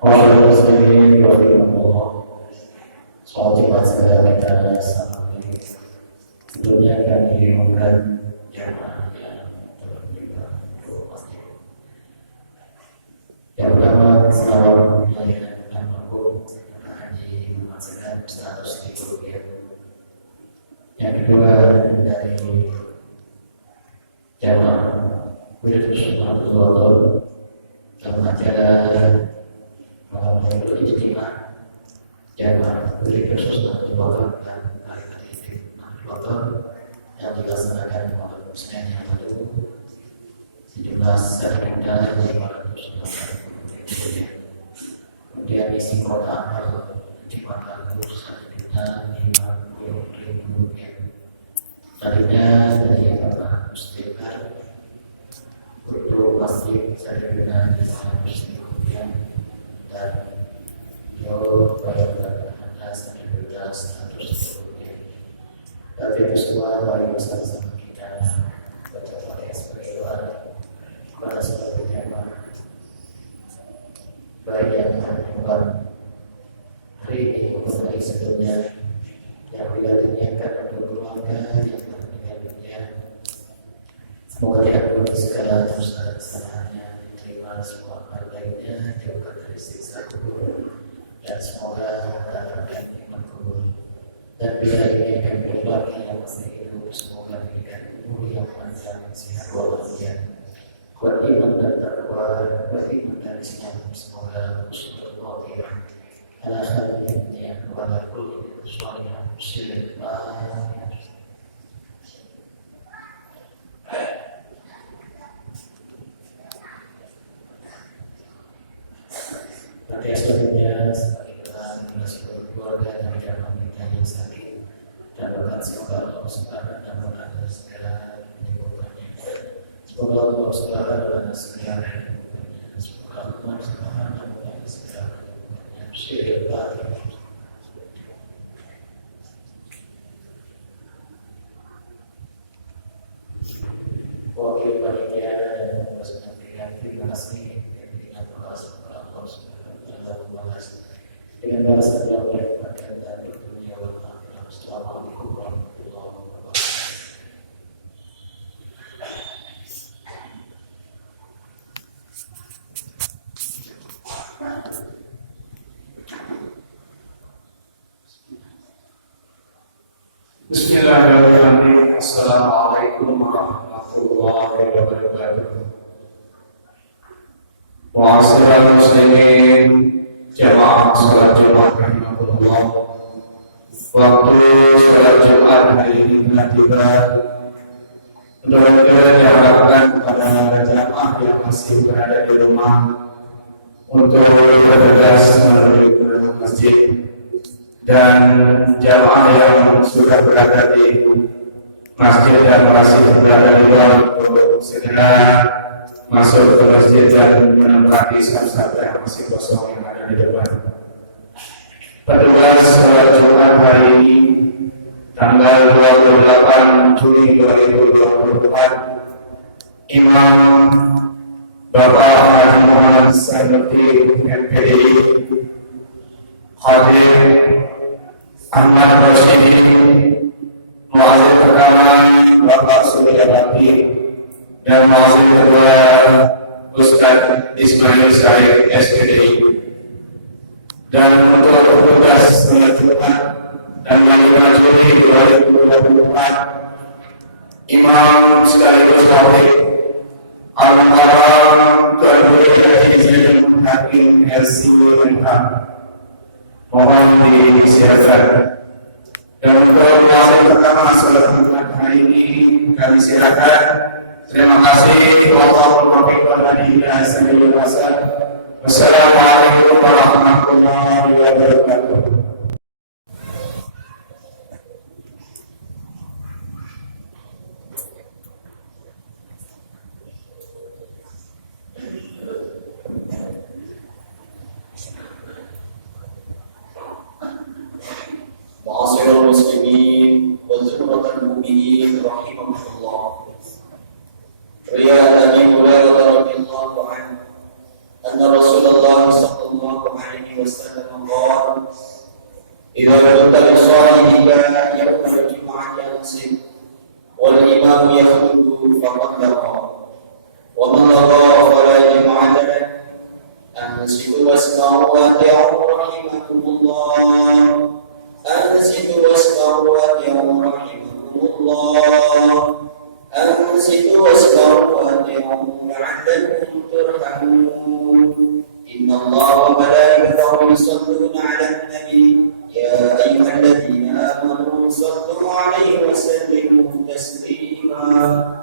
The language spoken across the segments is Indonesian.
Orang muslimin rahimahullah, soal Jumat segala kita sampai sebelumnya kami mengumumkan jamaah yang terlibat masjid. Yang pertama, salam layanan almarhum Haji Muhammad Sedan 100.000 rupiah. Yang kedua dari jamaah Wilayah Abdul dalam acara malam itu ijtima jamaah beri khusus Abdul dan hari ini Abdul yang dilaksanakan pada Senin yang lalu 17 September 590. Kemudian isi kota amal di kota Rp1.050.000. Tadinya dari Bapak Muslimah untuk masjid saya dengan Muslimah dan yo pada atas ada 100 rupiah. Tapi itu semua mari bersama-sama kita berdoa sebagai doa kepada seluruh jamaah baik yang melakukan hari ini maupun hari sebelumnya yang tidak diniatkan untuk keluarga yang meninggal dunia. Semoga diampuni segala dosa dan kesalahannya, diterima semua amal baiknya, dijauhkan dari siksa kubur, dan semoga mendapatkan nikmat kubur. Dan bila diberikan keluarga yang masih hidup, semoga diberikan umur yang panjang, sehat walafiat, kuat iman dan takwa, beriman dan Islam. Semoga husnul khotimah ala khatimah wa ala kulli shalihah muslim. Nanti selanjutnya sebagai seluruh keluarga dan jamaah kita yang sakit dan bahkan semoga Allah Subhanahu wa taala segera menyembuhkannya. Semoga Allah Subhanahu wa taala segera menyembuhkannya. Semoga Allah Subhanahu wa taala segera menyembuhkannya. Syirul Wakil panitia dan pengurus panitia, terima kasih dengan bahasa Allah Subhanahu wa taala dengan bahasa yang berbahagia dan dunia wal akhirah. Assalamualaikum warahmatullahi wabarakatuh. Bismillahirrahmanirrahim. Assalamualaikum warahmatullahi wabarakatuh. Wa'assalam muslimin jamaah salat Jumat rahimahullah. Waktu salat Jumat hari ini telah tiba. Untuk diharapkan kepada jamaah yang masih berada di rumah untuk bergegas menuju ke masjid, dan jamaah yang sudah berada di masjid dan masih berada di luar untuk segera masuk ke masjid dan menempati saf-saf yang masih kosong yang ada di depan. Petugas salat Jumat hari ini tanggal 28 Juli 2024, Imam Bapak Haji Muhammad Sanuti MPD, Khadir Ahmad Rasyidi, Mu'adzin pertama Bapak Suryabati, dan Mu'adzin kedua Ustaz Ismail Said SPDI. Dan untuk petugas salat Jumat dan Majelis Juli 2024, Imam sekaligus Khatib Al-Mukarram Tuan Guru Haji Zainul Hakim LC-MH, mohon disiapkan. Dan untuk Mu'adzin pertama salat Jumat hari ini kami silakan. Terima kasih. Wassalamualaikum warahmatullahi wabarakatuh. Ma'asyiral muslimin wal zumratul mu'minin rahimahullah. Riwayat Abi Hurairah radhiyallahu anhu anna Rasulullah sallallahu الله عليه وسلم قال: إذا كنت بصاحبك يوم الجمعة أنصت والإمام يخطب فقد لقى ومن لقى فلا جمعة له أنصتوا واسمعوا وأطيعوا رحمكم الله أنصتوا واسمعوا وأطيعوا رحمكم الله أنصتوا واسمعوا وأطيعوا لعلكم ترحمون إن الله وملائكته يصلون على النبي يا أيها الذين آمنوا صلوا عليه وسلموا تسليما.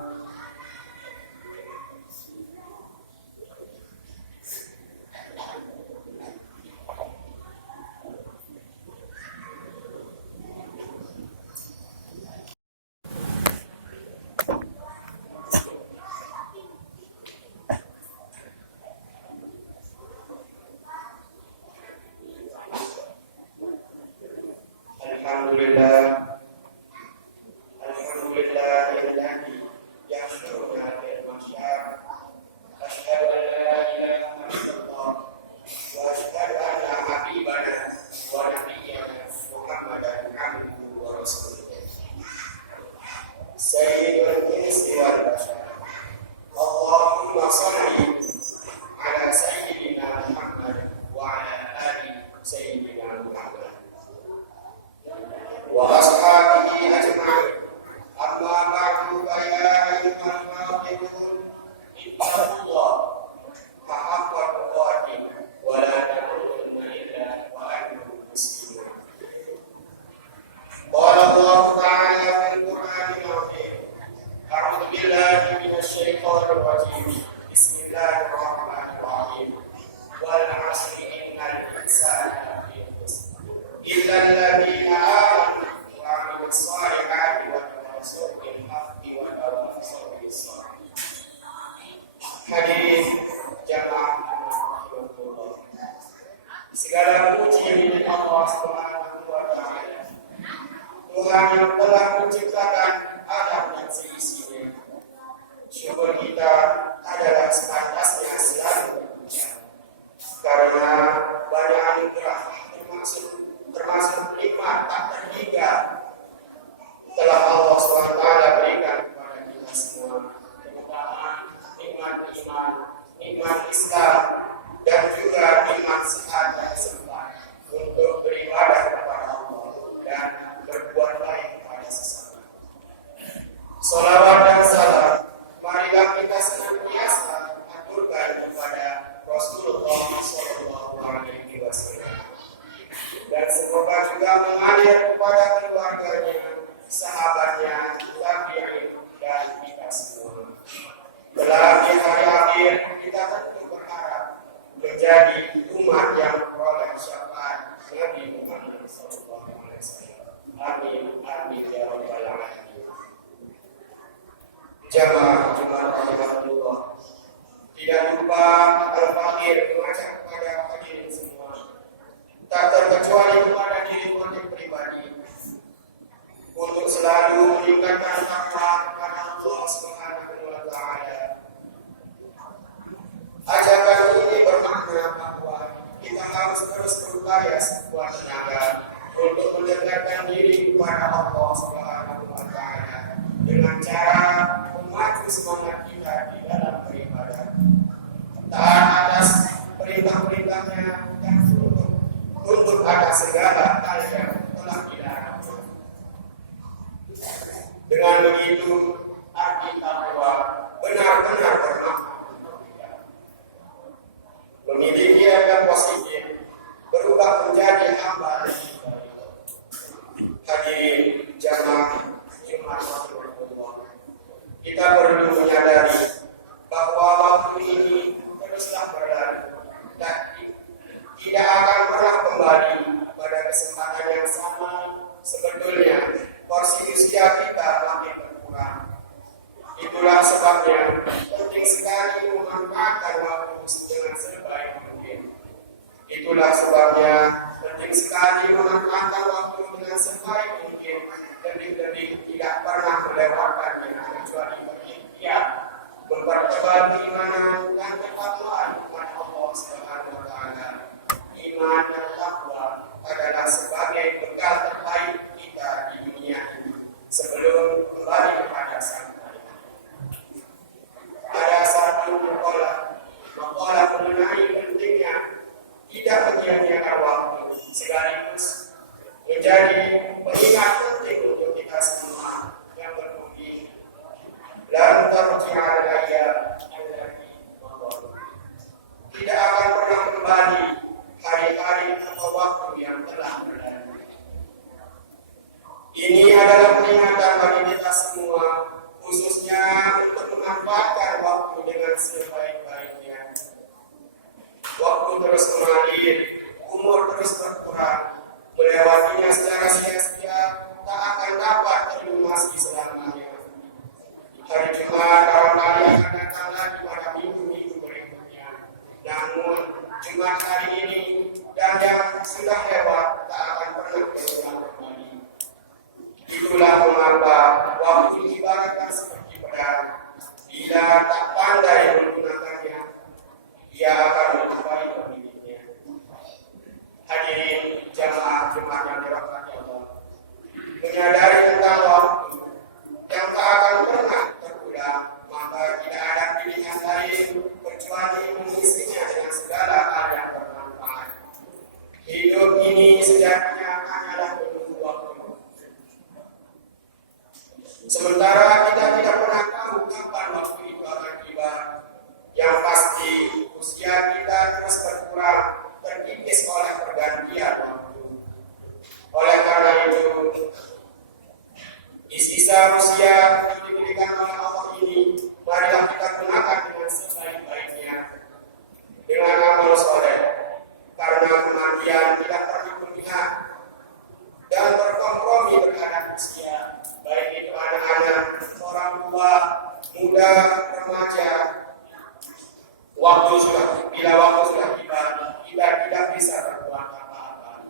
Segala puji milik Allah Subhanahu wa Ta'ala, Tuhan yang telah menciptakan alam dan seisinya. Syukur kita adalah sepantasnya selalu berpuja, karena banyak anugerah termasuk nikmat tak terhingga telah Allah SWT berikan kepada kita semua. Kemudahan, nikmat iman, nikmat Islam, dan juga nikmat sehat dan sempat untuk beribadah kepada Allah dan berbuat baik kepada sesama. Salawat dan salam marilah kita senantiasa aturkan kepada Rasulullah SAW, dan semoga juga mengalir kepada keluarganya, sahabatnya, tabi'in, dan kita semua. Kelak di hari akhir kita tentu berharap menjadi umat yang memperoleh syafaat Nabi Muhammad SAW. Amin, amin ya rabbal alamin. Jamaah Jumat rahimahullah, tidak lupa Al-Fakir mengajak kepada hadirin semua, tak terkecuali kepada diri konten pribadi, untuk selalu meningkatkan takwa kepada Allah Subhanahu wa Ta'ala. Ajakan ini bermakna bahwa kita harus terus berupaya sekuat tenaga untuk mendekatkan diri kepada Allah Subhanahu wa Ta'ala dengan cara memacu semangat kita di dalam beribadah, taat atas perintah-perintahnya, dan tunduk atas segala hal yang telah dilarang. Dengan begitu, arti takwa benar-benar bermakna memiliki efek positif, berubah menjadi hamba dan ibadah. Hadirin jamaah Jumat rahimahullah, kita perlu menyadari bahwa waktu ini teruslah berlalu dan tidak akan pernah kembali pada kesempatan yang sama. Sebetulnya porsi usia kita makin berkurang. Itulah sebabnya penting sekali memanfaatkan waktu dengan sebaik mungkin. Itulah sebabnya penting sekali memanfaatkan waktu dengan sebaik mungkin. Detik-detik tidak pernah melewatkannya kecuali berikhtiar, mempertebal keimanan dan ketakwaan kepada Allah Subhanahu wa Ta'ala, adalah peringatan bagi kita semua, khususnya untuk memanfaatkan waktu dengan sebaik-baiknya. Waktu terus mengalir, umur terus berkurang, melewatinya secara sia-sia tak akan dapat terlumasi selamanya. Hari Jumat barangkali akan datang lagi pada minggu-minggu berikutnya. Namun Jumat hari ini dan yang sudah lewat tak akan pernah berulang kembali. Itulah mengapa waktu ibaratkan seperti pedang. Bila tak pandai menggunakannya, ia akan melukai pemiliknya. Hadirin jamaah Jumat yang dirahmati Allah, menyadari tentang waktu yang tak akan pernah terulang, maka tidak ada pilihan lain kecuali mengisinya dengan segala hal yang bermanfaat. Hidup ini sejatinya hanyalah menunggu waktu. Sementara kita tidak pernah tahu kapan waktu itu akan tiba. Yang pasti usia kita terus berkurang, terkikis oleh pergantian waktu. Oleh karena itu, di sisa usia yang diberikan oleh Allah ini, marilah kita gunakan dengan sebaik-baiknya dengan amal soleh, karena kematian tidak pernah berpihak dan berkompromi terhadap usia, baik itu anak-anak, orang tua, muda, remaja. Bila waktu sudah tiba, kita tidak bisa berbuat apa-apa.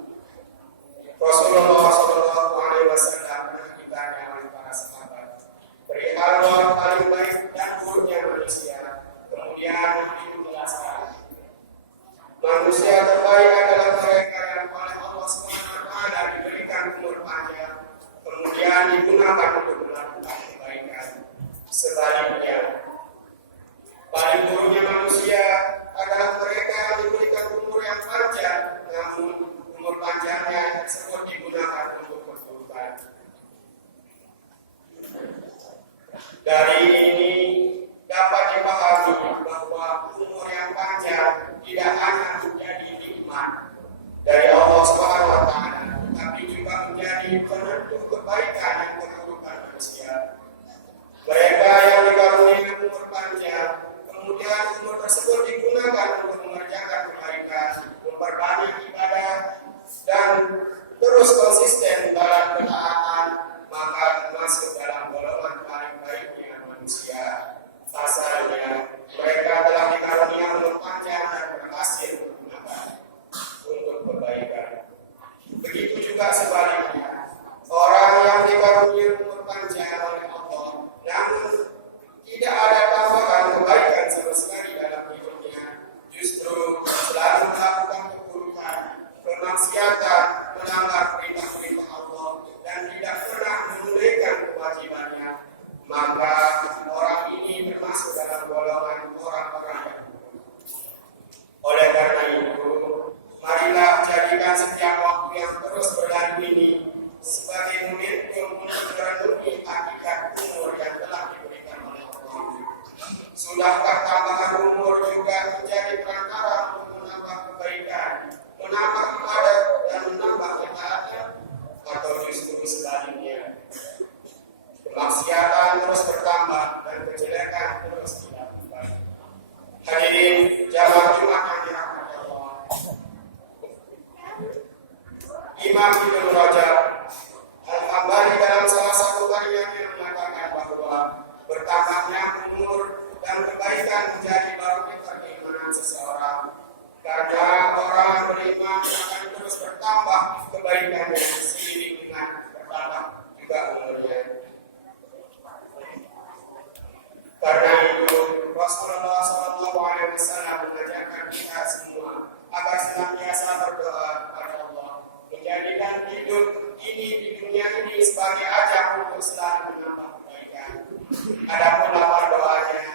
Rasulullah SAW ditanya oleh para sahabat perihal orang paling baik dan buruknya manusia. Kemudian dijelaskan, manusia terbaik adalah mereka yang oleh Allah SWT diberikan umur panjang, kemudian digunakan untuk melakukan kebaikan. Sebaliknya, paling buruknya manusia adalah mereka yang diberikan umur yang panjang, namun umur panjangnya tersebut digunakan untuk keburukan. Dari ini dapat dipahami bahwa umur yang panjang tidak hanya menjadi nikmat dari Allah SWT, tetapi juga menjadi penentu kebaikan yang keburukan manusia. Mereka yang dikaruniai umur panjang, kemudian umur tersebut digunakan untuk mengerjakan kebaikan, memperbanyak ibadah, dan terus konsisten dalam ketaatan, maka termasuk dalam golongan paling baiknya manusia. Pasalnya, mereka telah dikaruniai umur panjang dan berhasil menggunakan untuk kebaikan. Begitu juga sebaliknya, orang yang dikaruniai umur panjang oleh Allah, namun tidak ada tambahan kebaikan sama sekali dalam hidupnya, justru selalu melakukan keburukan, kemaksiatan, melanggar perintah-perintah Allah, dan tidak pernah menunaikan kewajibannya, maka orang ini termasuk dalam golongan orang-orang yang buruk. Oleh karena itu, marilah jadikan setiap waktu yang terus berlalu ini sebagai momentum untuk merenungi hakikat umur yang telah diberikan oleh Allah. Sudahkah tambahan umur juga menjadi perantara untuk menambah kebaikan, menambah ibadah dan menambah ketaatan, atau justru sebaliknya? Kemaksiatan terus bertambah dan kejelekan terus dilakukan. Hadirin jamaah Jumat yang dirahmati Allah, Imam Ibnu Rajab Al-Hambali dalam salah satu karyanya mengatakan bahwa bertambahnya umur dan kebaikan menjadi barometer keimanan seseorang, karena orang beriman akan terus bertambah kebaikannya seiring dengan bertambah juga umurnya. Karena itu Rasulullah SAW mengajarkan kita semua agar senantiasa berdoa kepada Allah, menjadikan hidup ini di dunia ini sebagai ajang untuk selalu menambah kebaikan. Adapun lafaz doanya,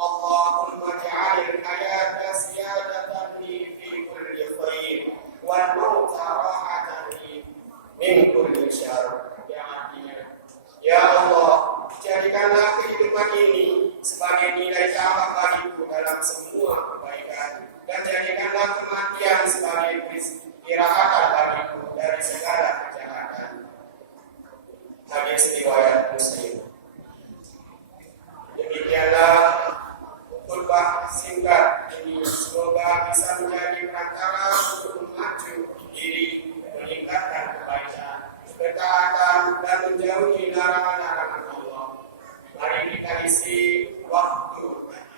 Allahumma ja'alil hayata ziyadatan li fi kulli khair wal mauta rahatan li min kulli syarr. Yang artinya, ya Allah, jadikanlah kehidupan ini sebagai nilai tambah bagiku dalam semua kebaikan, dan jadikanlah kematian sebagai istirahat bagiku dari segala kejahatan. Hadis riwayat Muslim. Demikianlah khutbah singkat ini, semoga bisa menjadi perantara untuk maju diri, meningkatkan kebaikan, ketaatan, dan menjauhi larangan-larangan Allah. Mari kita isi waktu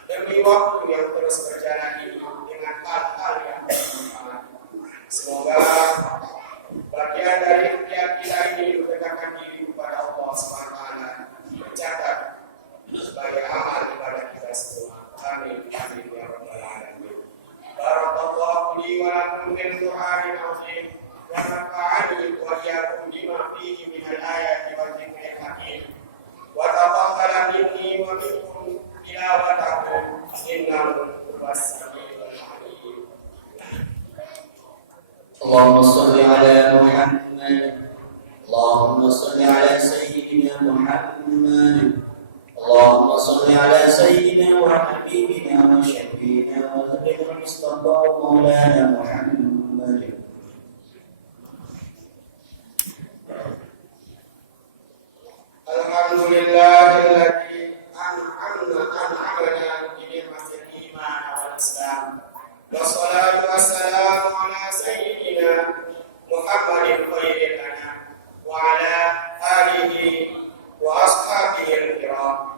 demi waktu yang terus berjalan ini dengan hal-hal yang bermanfaat. Semoga bagian dari ikhtiar kita ini mendekatkan diri kepada Allah SWT, mencatat sebagai amal ibadah kita semua. Amin. Amin ya rabbal alamin. Barakallahu li wa lakum fil Qur'anil azim wa nafa'ani wa iyyakum bima fihi min al-ayati wa dzikril hakim. Wa taqabbal minni wa minkum tilawatakum innahu huwas samiul alim. اللهم صل على محمد اللهم صل على سيدنا محمد اللهم صل على سيدنا وحبيبنا وشفينا ونبينا المصطفى مولانا محمد. Alhamdulillahilladzi an'amana bi ni'matil iman wal islam. Wassalatu wassalamu ala sayyidina Muhammadin khairil anam wa ala alihi wa ashabihi al-kiram.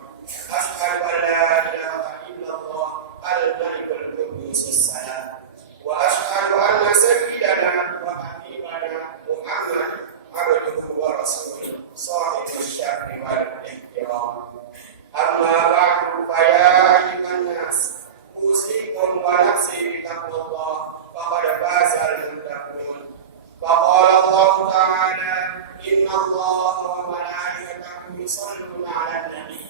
Ashhadu an la ilaha illallah al-malikul quddus as-salam wa ashhadu anna sayyidana wa habibana Muhammad abduhu wa rasuluh sahibul syarri wal ihtiram. Amma ba'du fa ya ayyuhan nas usikum wa nafsi bi taqwallah faqad fazal muttaqun. Faqala Allah ta'ala inna Allah wa malaikatahu yusalluna 'alan nabi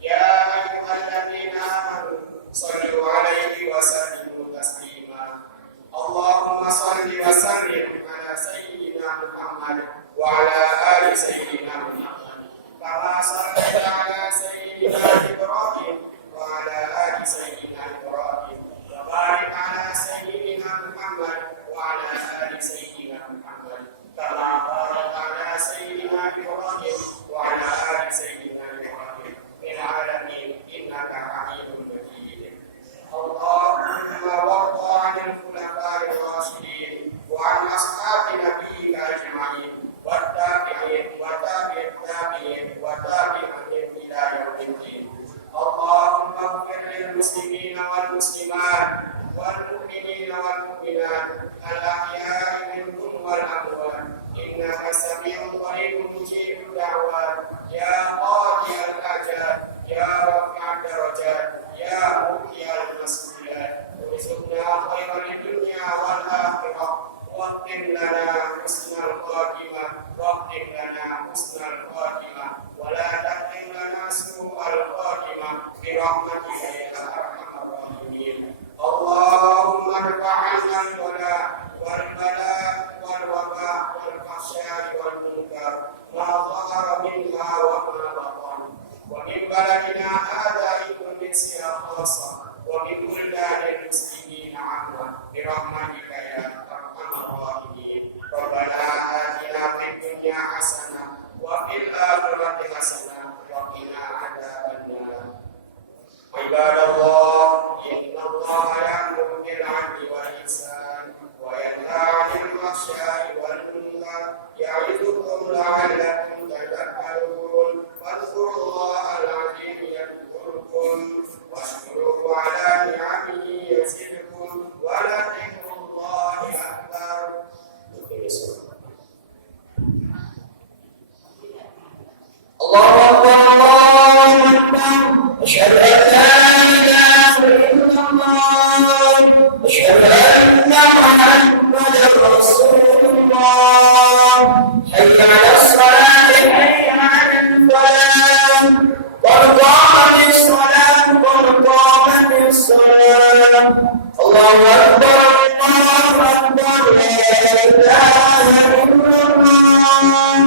ya ayyuhalladzina amanu sallu 'alaihi wa sallimu taslima. Allahumma salli wa sallim ala sayyidina Muhammad wa ala ali sayyidina Muhammad kama sallaita ala sayyidina Ibrahim wa ala ali sayyidina Ibrahim wa barik ala sayyidina Muhammad wa ala ali sayyidina Muhammad kama barakta ala sayyidina Ibrahim wa ala ali sayyidina Ibrahim fil alamin innaka Hamidum Majid. Allahumma warda 'anil khulafa'ir rasyidin wa 'an ashabi nabiyyika ajma'in wa tabi'in wa tabi'in tabi'in wa tabi'in ila yaumiddin. Allahumma ighfir lil muslimina wal muslimat wal mu'minina wal mu'minat al-ahya'i minhum wal amwat innaka sami'un qaribun mujibud da'wat ya qadiyal hajat ya rafi'ad darajat ya mu'tiyal mas'ulat warzuqna khairal dunya wal akhirah waqtim lana husnal khatimah waqtim lana husnal khatimah wa la taqim lana su'al khatimah bi rahmatika ya arhamar rahimin. Allahumma rfa'na al-wala wal bala wal waba wal fahsya wal munkar ma dhahara minha wa ma batan wa min baladina hadha Indonesia khassa wa min buladil muslimin 'amma bi rahmatika ya arhamar rahimin. Rabbana atina fid dunya hasanah wa fil akhirati hasanah wa qina adzabannar. Ibadallah inna Allaha ya'muru bil 'adli wal ihsan wa yanha 'anil fahsya'i wal munkar ya'idhukum la'allakum tadhakkarun. Fadhkurullaha al-'azim yadhkurkum washkuruhu 'ala ni'amihi yazidkum wa la dhikrullahi akbar. Allahu Akbar, Allahu Akbar. Asyhadu an la ilaha illallah. Asyhadu anna Muhammadar Rasulullah. Hayya 'alas salat, hayya 'alal falah. Qad qamatis salat, qad qamatis salat. Allahu Akbar, Allahu Akbar. La ilaha illallah.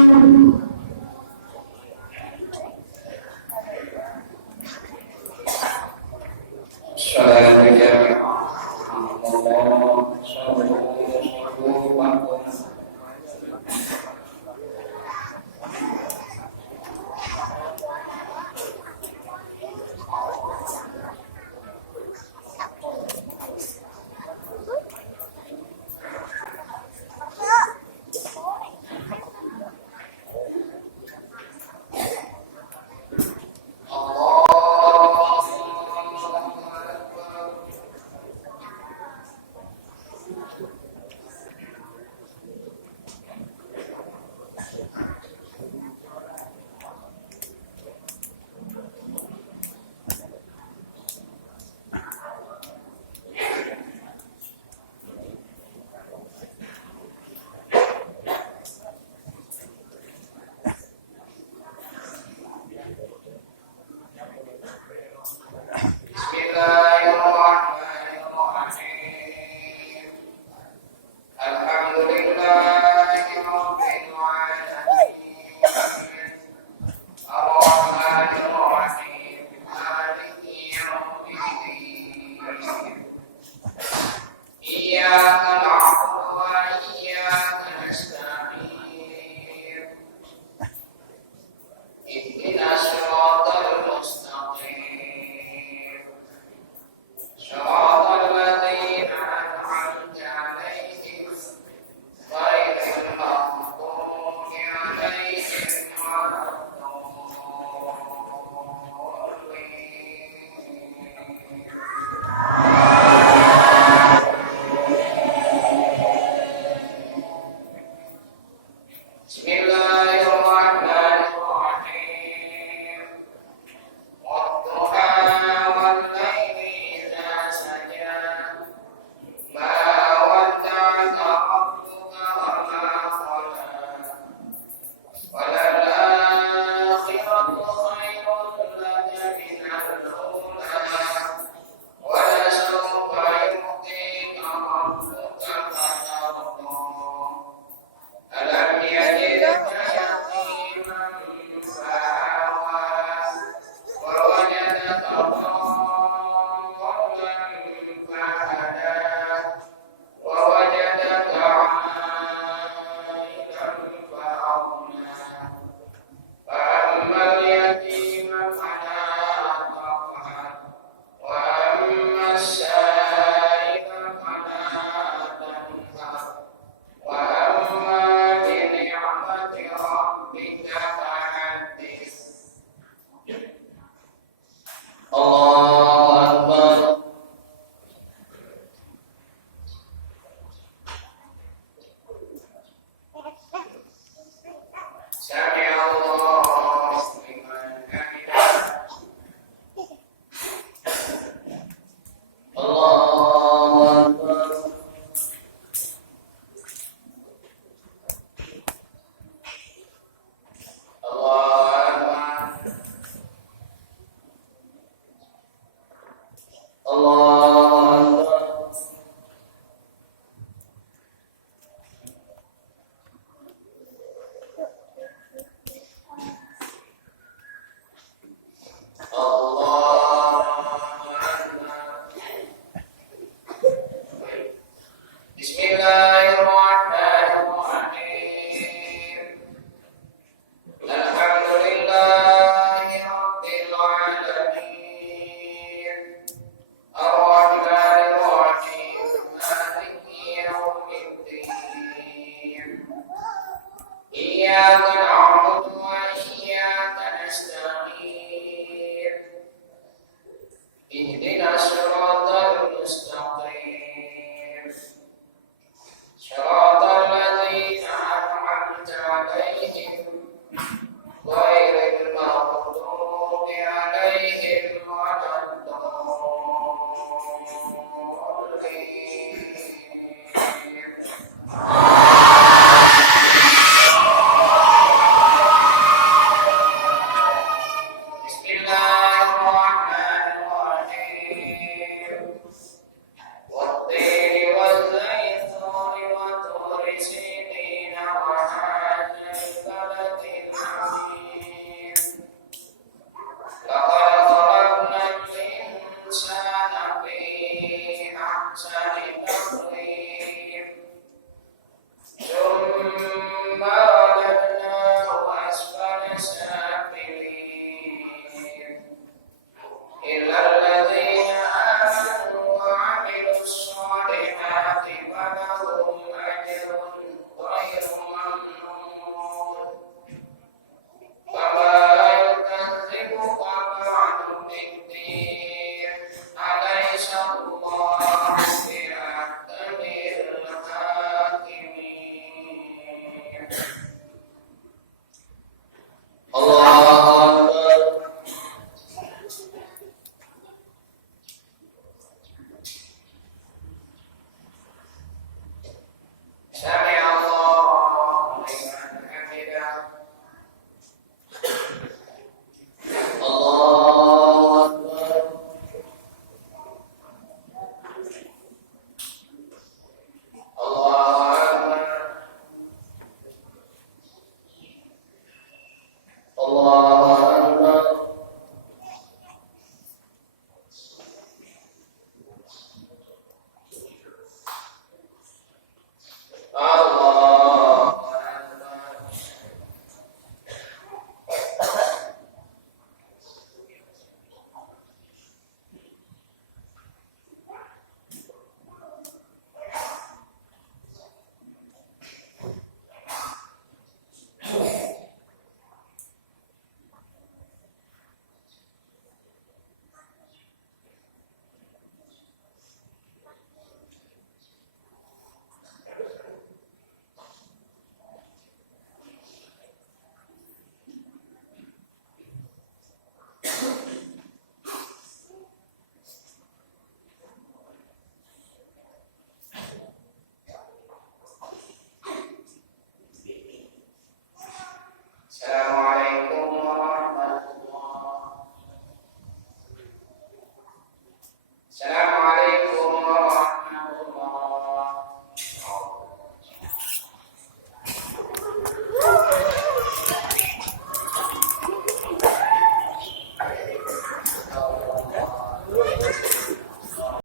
إياك نعبد وإياك نستعين اهدنا الصراط